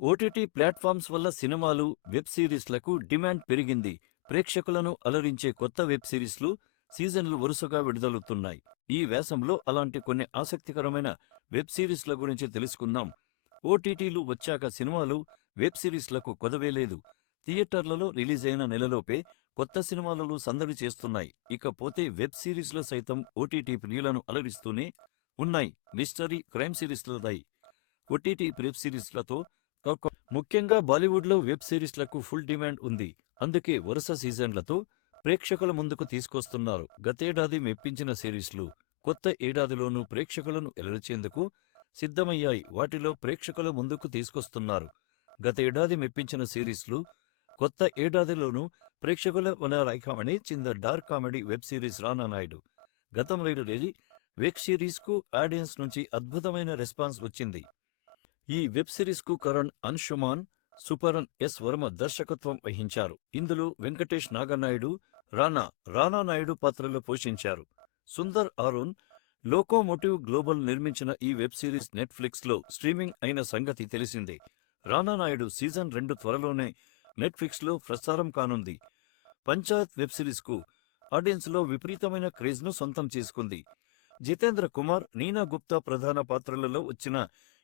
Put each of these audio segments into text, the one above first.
OTT platforms వల్ల సినిమాలు web సిరీస్లకు demand పెరిగింది. ప్రేక్షకులను అలరించే కొత్త వెబ్ సిరీస్లు సీజన్లు వరుసగా విడుదలవుతున్నాయి. ఈ వ్యాసంలో అలాంటి కొన్ని ఆసక్తికరమైన వెబ్ సిరీస్ల గురించి తెలుసుకుందాం. ఓటీటీలు వచ్చాక సినిమాలు వెబ్ సిరీస్లకు కొదవేలేదు థియేటర్లలో రిలీజ్ అయిన నెలలోపే కొత్త సినిమాలలో సందడి చేస్తున్నాయి. ఇకపోతే వెబ్ సిరీస్లు సైతం ఓటీటీ ప్రియులను అలరిస్తూనే ఉన్నాయి. మిస్టరీ క్రైమ్ సిరీస్లదాయి ఓటీటీ వెబ్ సిరీస్లతో ముఖ్యంగా బాలీవుడ్లో వెబ్ సిరీస్లకు ఫుల్ డిమాండ్ ఉంది. అందుకే వరుస సీజన్లతో ప్రేక్షకుల ముందుకు తీసుకొస్తున్నారు. గతేడాది మెప్పించిన సిరీస్లు కొత్త ఏడాదిలోనూ ప్రేక్షకులను ఎలరిచేందుకు సిద్ధమయ్యాయి. వాటిలో ప్రేక్షకుల ముందుకు తీసుకొస్తున్నారు. గతేడాది మెప్పించిన సిరీస్లు కొత్త ఏడాదిలోనూ ప్రేక్షకుల వనరైకామని చింద dark comedy web series Rana Naidu. గతంలో రిలీజ్ వెబ్ సిరీస్కు ఆడియన్స్ నుంచి అద్భుతమైన రెస్పాన్స్ వచ్చింది. ఈ వెబ్ సిరీస్కు కరణ్ అన్షుమాన్ సుపరన్ ఎస్ వర్మ దర్శకత్వం వహించారు. ఇందులో వెంకటేష్ నాగనాయుడు రానా రానా నాయుడు పాత్రలో పోషించారు. సుందర్ అరుణ్ లోకోమోటివ్ గ్లోబల్ నిర్మించిన ఈ వెబ్ సిరీస్ నెట్ఫ్లిక్స్లో స్ట్రీమింగ్ అయిన సంగతి తెలిసిందే. రానా నాయుడు సీజన్ రెండు త్వరలోనే నెట్ఫ్లిక్స్లో ప్రసారం కానుంది. పంచాయత్ వెబ్ సిరీస్కు ఆడియన్స్లో విపరీతమైన క్రేజ్ను సొంతం చేసుకుంది. జితేంద్ర కుమార్ నీనా గుప్తా ప్రధాన పాత్రలలో వచ్చిన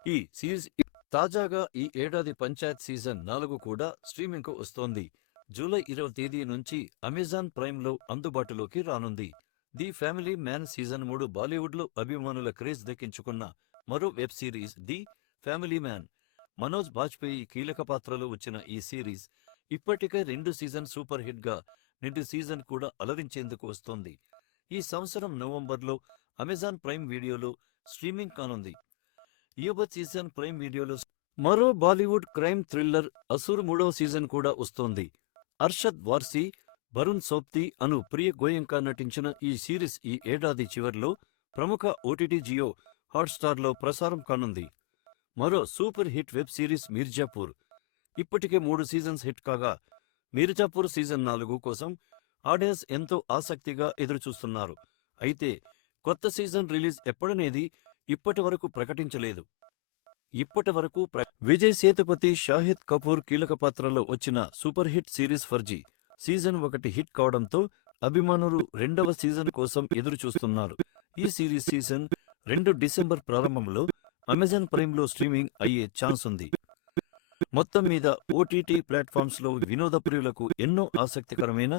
ఈ సిరీస్ తాజాగా ఈ ఏడాది పంచాయత్ సీజన్ నాలుగు కూడా స్ట్రీమింగ్కు వస్తోంది. జూలై ఇరవై తేదీ నుంచి అమెజాన్ ప్రైమ్లో అందుబాటులోకి రానుంది. ది ఫ్యామిలీ మ్యాన్ సీజన్ మూడు బాలీవుడ్లో అభిమానుల క్రేజ్ దక్కించుకున్న మరో web series the family man. Manoj Bajpayee కీలక పాత్రలో వచ్చిన ఈ సిరీస్ ఇప్పటికే రెండు సీజన్ సూపర్ హిట్గా నిండు సీజన్ కూడా అలరించేందుకు వస్తోంది. ఈ సంవత్సరం నవంబర్లో అమెజాన్ ప్రైమ్ వీడియోలో స్ట్రీమింగ్ కానుంది. యువ సీజన్ ప్రైమ్ వీడియోలో మరో బాలీవుడ్ క్రైమ్ థ్రిల్లర్ అసుర్ మూడవ సీజన్ కూడా వస్తోంది. అర్షద్ వార్సీ వరుణ్ సోప్తి అను ప్రియ గోయంకా నటించిన ఈ సిరీస్ ఈ ఏడాది చివర్లో ప్రముఖ ఓటీటీ జియో హాట్స్టార్లో ప్రసారం కానుంది. మరో super hit web series Mirzapur. ఇప్పటికే మూడు సీజన్స్ హిట్ కాగా మీర్జాపూర్ సీజన్ నాలుగు కోసం ఆడియన్స్ ఎంతో ఆసక్తిగా ఎదురుచూస్తున్నారు. అయితే కొత్త సీజన్ రిలీజ్ ఎప్పుడనేది ఇప్పటి వరకు ప్రకటించలేదు. ఇప్పటి వరకు విజయ్ సేతుపతి షాహిద్ కపూర్ కీలక పాత్రలో వచ్చిన super hit series Farzi season ఒకటి హిట్ కావడంతో అభిమానులు రెండవ సీజన్ కోసం ఎదురు చూస్తున్నారు ఈ సిరీస్ సీజన్ రెండు డిసెంబర్ ప్రారంభంలో అమెజాన్ ప్రైమ్లో స్ట్రీమింగ్ అయ్యే ఛాన్స్ ఉంది. మొత్తం మీద ఓటీటీ ప్లాట్ఫామ్స్లో వినోద ప్రియులకు ఎన్నో ఆసక్తికరమైన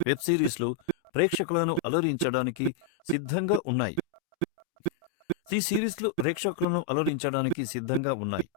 వెబ్ సిరీస్లు ప్రేక్షకులను అలరించడానికి సిద్ధంగా ఉన్నాయి. ఈ సిరీస్లు ప్రేక్షకులను అలరించడానికి సిద్ధంగా ఉన్నాయి.